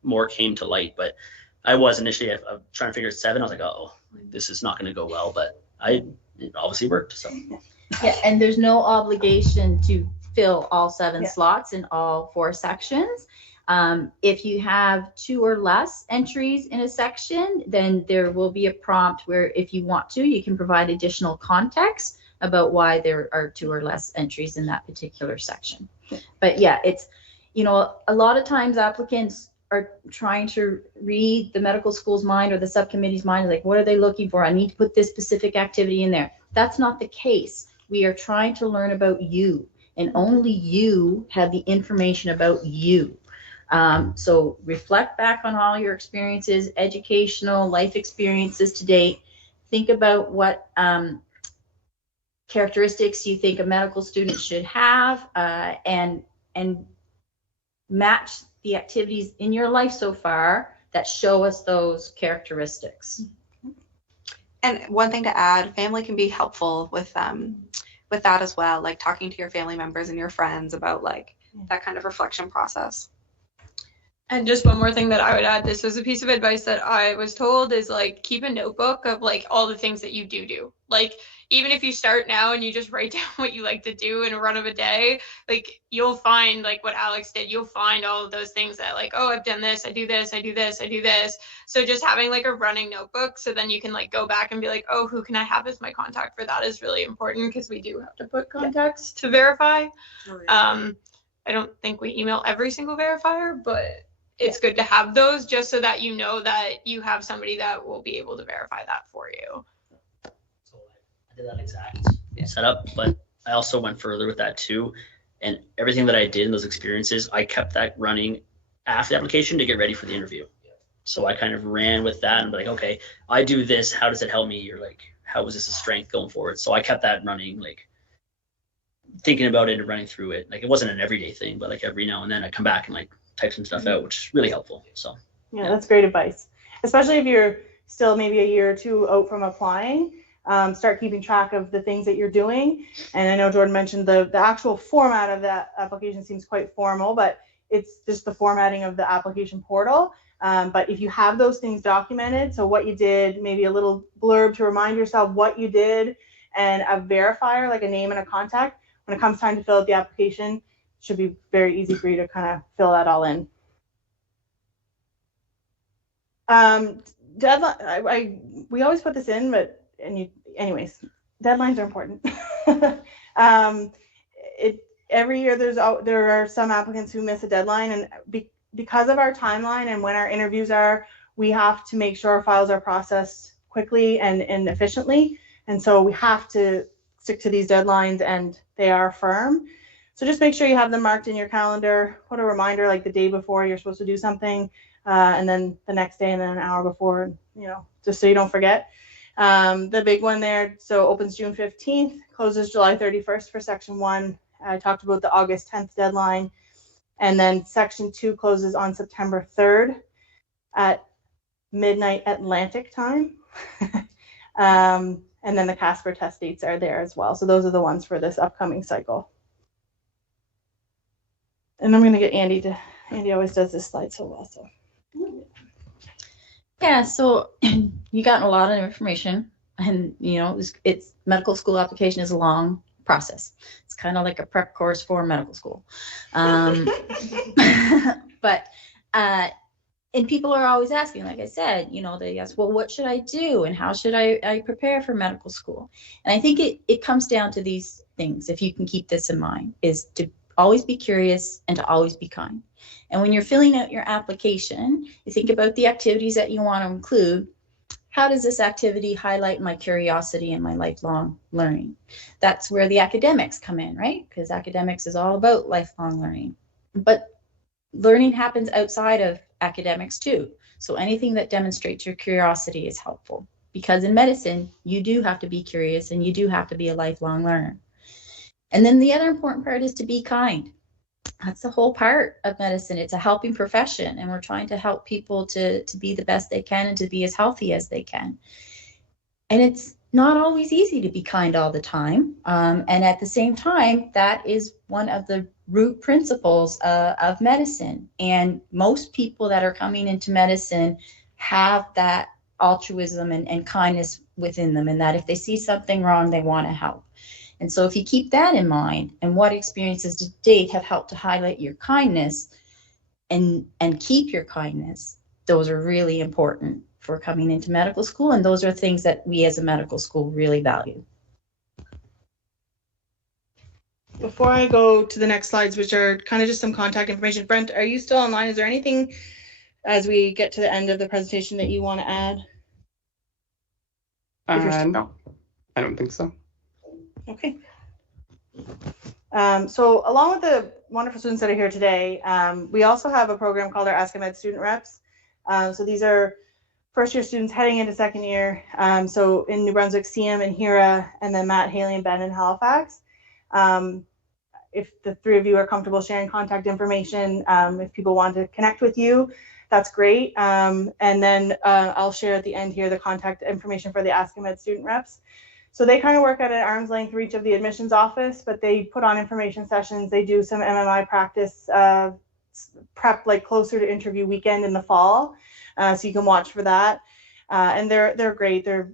more came to light. But I was initially trying to figure out 7. I was like, oh, this is not going to go well. But it obviously worked. So. Yeah, and there's no obligation to fill all 7 slots in all 4 sections. If you have 2 or less entries in a section, then there will be a prompt where if you want to, you can provide additional context about why there are 2 or less entries in that particular section. But yeah, it's, a lot of times applicants are trying to read the medical school's mind or the subcommittee's mind, like, what are they looking for? I need to put this specific activity in there. That's not the case. We are trying to learn about you, and only you have the information about you. So reflect back on all your experiences, educational, life experiences to date. Think about what characteristics you think a medical student should have, and match the activities in your life so far that show us those characteristics. And one thing to add, family can be helpful with that as well, like talking to your family members and your friends about like that kind of reflection process. And just one more thing that I would add, this was a piece of advice that I was told, is like keep a notebook of like all the things that you do. Like even if you start now and you just write down what you like to do in a run of a day, like you'll find, like what Alex did, you'll find all of those things that like, oh, I've done this, I do this, I do this, I do this. So just having like a running notebook, so then you can like go back and be like, oh, who can I have as my contact for that is really important, because we do have to put contacts to verify. I don't think we email every single verifier, but it's good to have those just so that you know that you have somebody that will be able to verify that for you. So I did that exact setup, but I also went further with that too. And everything that I did in those experiences, I kept that running after the application to get ready for the interview. So I kind of ran with that and be like, okay, I do this. How does it help me? Or like, how is this a strength going forward? So I kept that running, like thinking about it and running through it. Like it wasn't an everyday thing, but like every now and then I come back and like type some stuff out, which is really helpful. So yeah, that's great advice, especially if you're still maybe a year or 2 out from applying. Start keeping track of the things that you're doing. And I know Jordin mentioned the actual format of that application seems quite formal, but it's just the formatting of the application portal. But if you have those things documented, so what you did, maybe a little blurb to remind yourself what you did, and a verifier, like a name and a contact, when it comes time to fill out the application, should be very easy for you to kind of fill that all in. Deadline, we always put this in, but anyways, deadlines are important. Every year there are some applicants who miss a deadline, and because of our timeline and when our interviews are, we have to make sure our files are processed quickly and efficiently, and so we have to stick to these deadlines, and they are firm. So just make sure you have them marked in your calendar. Put a reminder like the day before you're supposed to do something, and then the next day, and then an hour before, just so you don't forget. The big one there, so opens June 15th, closes July 31st for Section 1. I talked about the August 10th deadline. And then Section 2 closes on September 3rd at midnight Atlantic time. And then the CASPer test dates are there as well. So those are the ones for this upcoming cycle. And I'm going to get Andy always does this slide so well. So. Yeah, so you got a lot of information, and it's medical school application is a long process. It's kind of like a prep course for medical school. But and people are always asking, like I said, they ask, well, what should I do and how should I prepare for medical school? And I think it comes down to these things, if you can keep this in mind, is to always be curious and to always be kind. And when you're filling out your application, you think about the activities that you want to include. How does this activity highlight my curiosity and my lifelong learning? That's where the academics come in, right? Because academics is all about lifelong learning. But learning happens outside of academics too. So anything that demonstrates your curiosity is helpful. Because in medicine, you do have to be curious and you do have to be a lifelong learner. And then the other important part is to be kind. That's the whole part of medicine. It's a helping profession, and we're trying to help people to be the best they can and to be as healthy as they can. And it's not always easy to be kind all the time. And at the same time, that is one of the root principles of medicine. And most people that are coming into medicine have that altruism and kindness within them, and that if they see something wrong, they want to help. And so if you keep that in mind, and what experiences to date have helped to highlight your kindness and keep your kindness, those are really important for coming into medical school. And those are things that we as a medical school really value. Before I go to the next slides, which are kind of just some contact information, Brent, are you still online? Is there anything as we get to the end of the presentation that you want to add? No, I don't think so. Okay. So along with the wonderful students that are here today, we also have a program called our Ask a Med Student Reps. So these are first year students heading into second year. So in New Brunswick, CM and Hira, and then Matt, Haley, and Ben in Halifax. If the three of you are comfortable sharing contact information, if people want to connect with you, that's great. And then I'll share at the end here the contact information for the Ask a Med Student Reps. So they kind of work at an arm's length reach of the admissions office, but they put on information sessions. They do some MMI practice prep, like closer to interview weekend in the fall. So you can watch for that. And they're great. They're,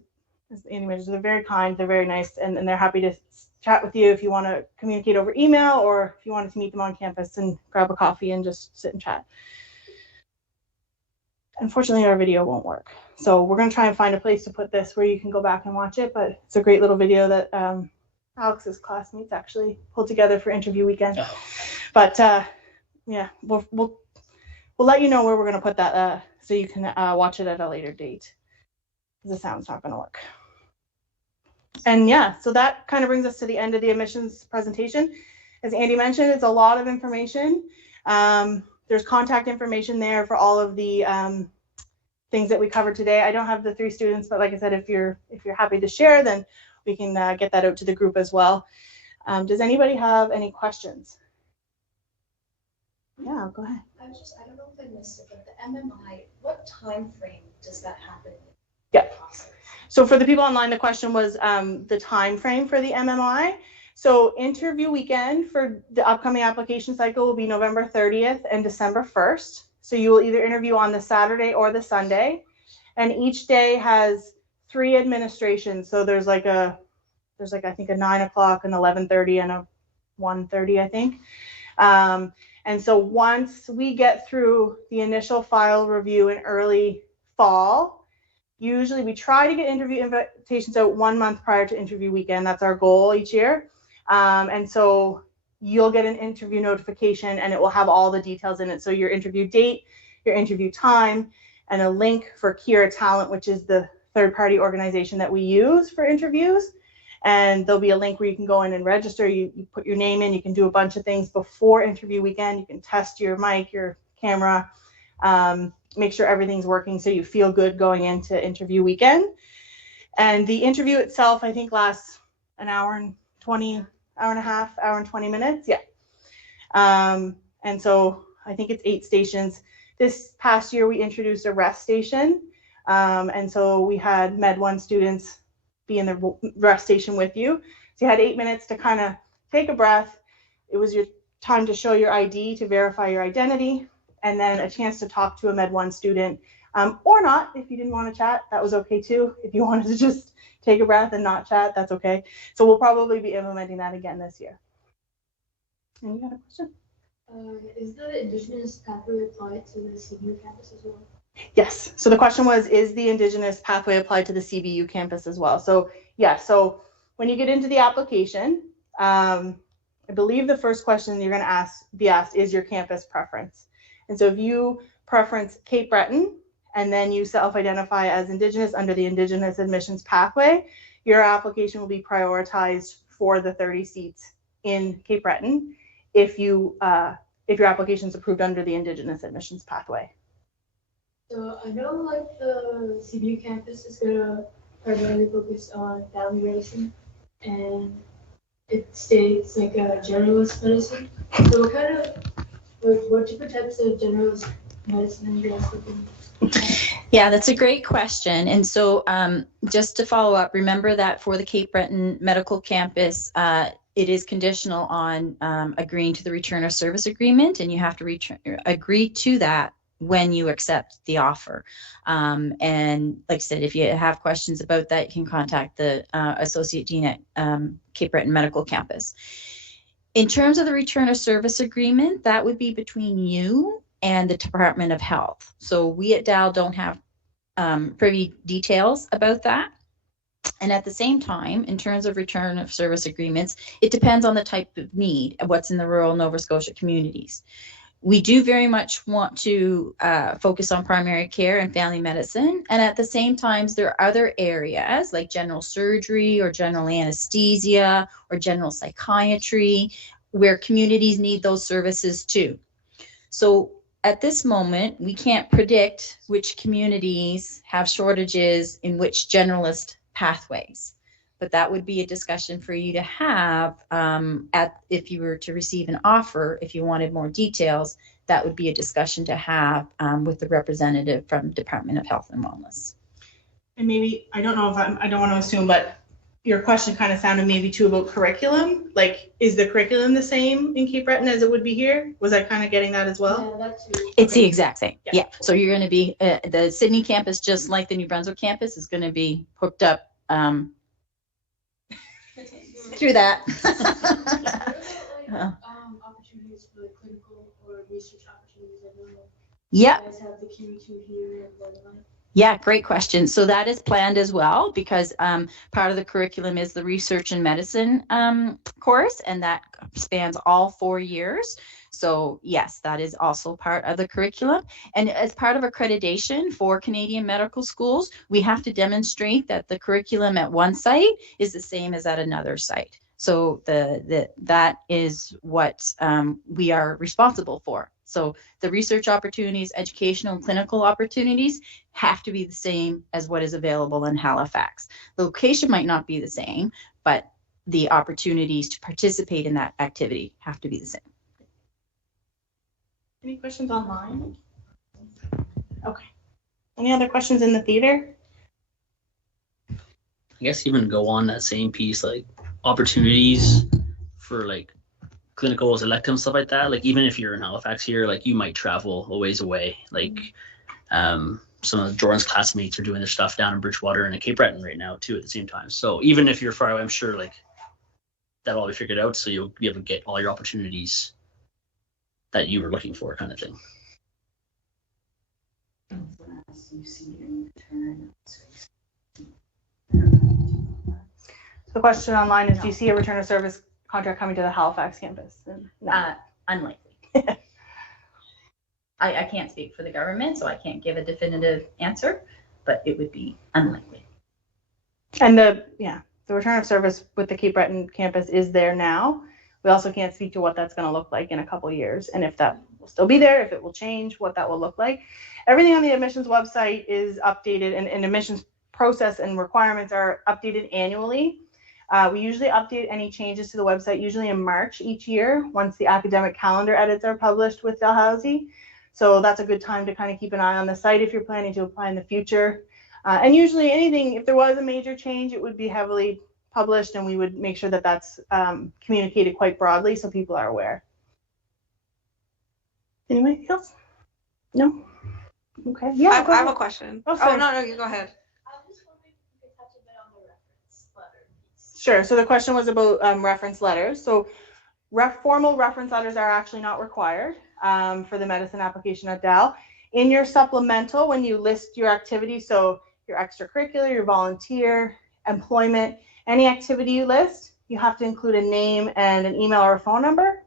as Andy mentioned, they're very kind. They're very nice, and they're happy to chat with you if you want to communicate over email, or if you wanted to meet them on campus and grab a coffee and just sit and chat. Unfortunately, our video won't work. So we're going to try and find a place to put this where you can go back and watch it. But it's a great little video that Alex's classmates actually pulled together for interview weekend. Oh. But yeah, we'll let you know where we're going to put that so you can watch it at a later date. The sound's not going to work. And yeah, so that kind of brings us to the end of the admissions presentation. As Andy mentioned, it's a lot of information. There's contact information there for all of the things that we covered today. I don't have the three students, but like I said, if you're happy to share, then we can get that out to the group as well. Does anybody have any questions? Yeah, go ahead. I don't know if I missed it, but the MMI, what time frame does that happen? Yeah. So for the people online, the question was the time frame for the MMI. So interview weekend for the upcoming application cycle will be November 30th and December 1st. So you will either interview on the Saturday or the Sunday, and each day has 3 administrations. So there's like I think a 9 o'clock, an 11:30, and a 1:30, I think. And so once we get through the initial file review in early fall, usually we try to get interview invitations out 1 month prior to interview weekend. That's our goal each year. And so you'll get an interview notification, and it will have all the details in it. So your interview date, your interview time, and a link for Kira Talent, which is the third-party organization that we use for interviews. And there'll be a link where you can go in and register. You put your name in. You can do a bunch of things before interview weekend. You can test your mic, your camera, make sure everything's working so you feel good going into interview weekend. And the interview itself, I think, lasts an hour and 20 minutes. Yeah. And so I think it's 8 stations. This past year, we introduced a rest station. And so we had Med 1 students be in the rest station with you. So you had 8 minutes to kind of take a breath. It was your time to show your ID to verify your identity, and then a chance to talk to a Med 1 student, or not. If you didn't want to chat, that was okay too. If you wanted to just take a breath and not chat, that's okay. So we'll probably be implementing that again this year. And you got a question? Is the Indigenous Pathway applied to the CBU campus as well? Yes. So the question was, is the Indigenous Pathway applied to the CBU campus as well? So yeah, so when you get into the application, I believe the first question you're going to be asked is your campus preference. And so if you preference Cape Breton and then you self-identify as Indigenous under the Indigenous Admissions Pathway, your application will be prioritized for the 30 seats in Cape Breton if your application is approved under the Indigenous Admissions Pathway. So I know like the CBU campus is gonna primarily focus on family medicine, and it states like a generalist medicine. So what different types of generalist medicine are you guys looking at? Yeah, that's a great question. And so just to follow up, remember that for the Cape Breton Medical Campus, it is conditional on agreeing to the return of service agreement, and you have to agree to that when you accept the offer. And like I said, if you have questions about that, you can contact the Associate Dean at Cape Breton Medical Campus. In terms of the return of service agreement, that would be between you and the Department of Health. So we at DAL don't have privy details about that. And at the same time, in terms of return of service agreements, it depends on the type of need of what's in the rural Nova Scotia communities. We do very much want to focus on primary care and family medicine. And at the same time, there are other areas like general surgery or general anesthesia or general psychiatry where communities need those services too. So at this moment, we can't predict which communities have shortages in which generalist pathways. But that would be a discussion for you to have if you were to receive an offer. If you wanted more details, that would be a discussion to have with the representative from Department of Health and Wellness. And maybe, I don't know if I don't want to assume, but your question kind of sounded maybe too about curriculum. Like, is the curriculum the same in Cape Breton as it would be here? Was I kind of getting that as well? Yeah, that too. It's the exact same. Yeah. So you're going to be, the Sydney campus, just like the New Brunswick campus, is going to be hooked up through that. Opportunities for clinical or research opportunities. I don't know. Yeah. You guys have the Q2 here and whatnot. Yeah, great question. So that is planned as well, because part of the curriculum is the research and medicine course, and that spans all 4 years. So yes, that is also part of the curriculum. And as part of accreditation for Canadian medical schools, we have to demonstrate that the curriculum at one site is the same as at another site. So that is what we are responsible for. So the research opportunities, educational and clinical opportunities have to be the same as what is available in Halifax. The location might not be the same, but the opportunities to participate in that activity have to be the same. Any questions online? Okay. Any other questions in the theater? I guess even go on that same piece, like opportunities for like clinicals, electives, stuff like that. Like even if you're in Halifax here, like you might travel a ways away. Like some of Jordin's classmates are doing their stuff down in Bridgewater and in Cape Breton right now too at the same time. So even if you're far away, I'm sure like that'll all be figured out. So you'll be able to get all your opportunities that you were looking for, kind of thing. The question online is, do you see a return of service contract coming to the Halifax campus? No. Unlikely. I can't speak for the government, so I can't give a definitive answer, but it would be unlikely. And the return of service with the Cape Breton campus is there now. We also can't speak to what that's going to look like in a couple of years, and if that will still be there, if it will change, what that will look like. Everything on the admissions website is updated, and admissions process and requirements are updated annually. We usually update any changes to the website usually in March each year, once the academic calendar edits are published with Dalhousie. So that's a good time to kind of keep an eye on the site if you're planning to apply in the future. And usually anything, if there was a major change, it would be heavily published, and we would make sure that that's communicated quite broadly so people are aware. Anybody else? No? Okay. Yeah. I have a question. Oh, no, you go ahead. I'm just wondering if you could touch a bit on the reference letter piece. Sure. So the question was about reference letters. So formal reference letters are actually not required for the medicine application at DAL. In your supplemental, when you list your activities, so your extracurricular, your volunteer, employment, any activity you list, you have to include a name and an email or a phone number.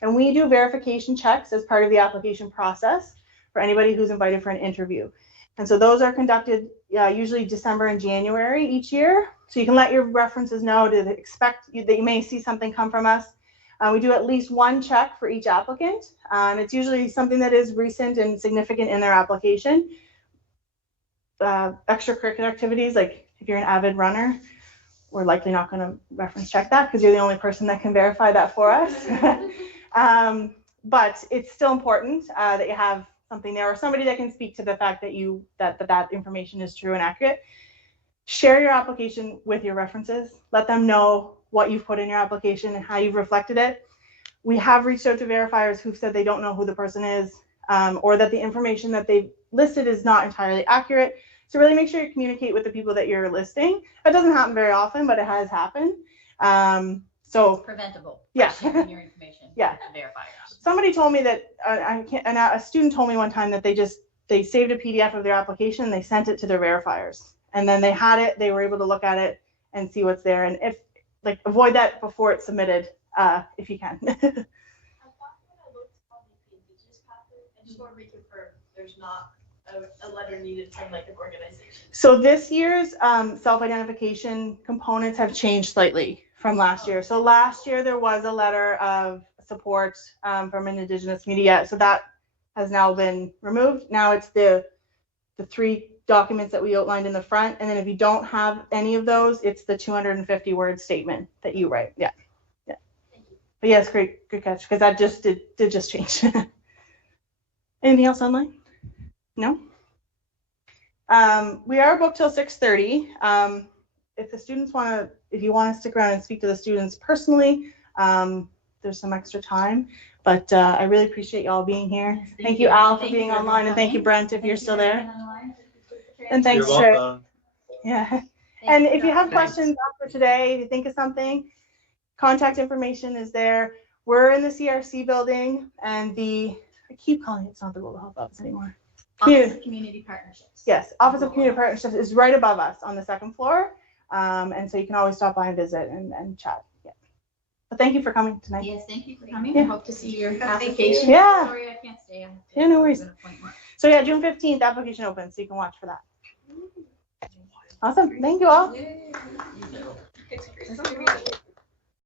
And we do verification checks as part of the application process for anybody who's invited for an interview. And so those are conducted usually December and January each year. So you can let your references know to expect that you may see something come from us. We do at least one check for each applicant. It's usually something that is recent and significant in their application. Extracurricular activities, like if you're an avid runner, we're likely not going to reference check that because you're the only person that can verify that for us. But it's still important that you have something there or somebody that can speak to the fact that that information is true and accurate. Share your application with your references. Let them know what you've put in your application and how you've reflected it. We have reached out to verifiers who've said they don't know who the person is or that the information that they've listed is not entirely accurate. So really make sure you communicate with the people that you're listing. That doesn't happen very often, but it has happened. So it's preventable. Yeah. Sharing your information Yeah. with the verifiers. Somebody told me that a student told me one time that they saved a PDF of their application and they sent it to their verifiers. And then they had it, they were able to look at it and see what's there. And if avoid that before it's submitted, if you can. I thought when I looked on the Indigenous Pathway, I just want to reconfirm there's not a letter needed from like an organization. So this year's self-identification components have changed slightly from last year. So last year there was a letter of support from an Indigenous media. So that has now been removed. Now it's the 3 documents that we outlined in the front. And then if you don't have any of those, it's the 250 word statement that you write. Yeah. Yeah. But yes, great, good catch. Because that just did just change. Anything else online? No? We are booked till 6:30. If the students if you want to stick around and speak to the students personally, there's some extra time. But I really appreciate y'all being here. Yes, thank you, Al, for being online, and thank you, Brent, if you're still there. And thanks, Trey. Yeah. And if you have questions after today, if you think of something, contact information is there. We're in the CRC building, and I keep calling it, it's not the Global Health Office anymore. Office of Community Partnerships. Yes, Office of Community Partnerships is right above us on the 2nd floor. And so you can always stop by and visit and chat. Yeah. But thank you for coming tonight. Yes, thank you for coming. Yeah. I hope to see your application. Yeah. Sorry, I can't stay. Yeah, no worries. So yeah, June 15th, application opens, so you can watch for that. Awesome. Thank you all. It's great.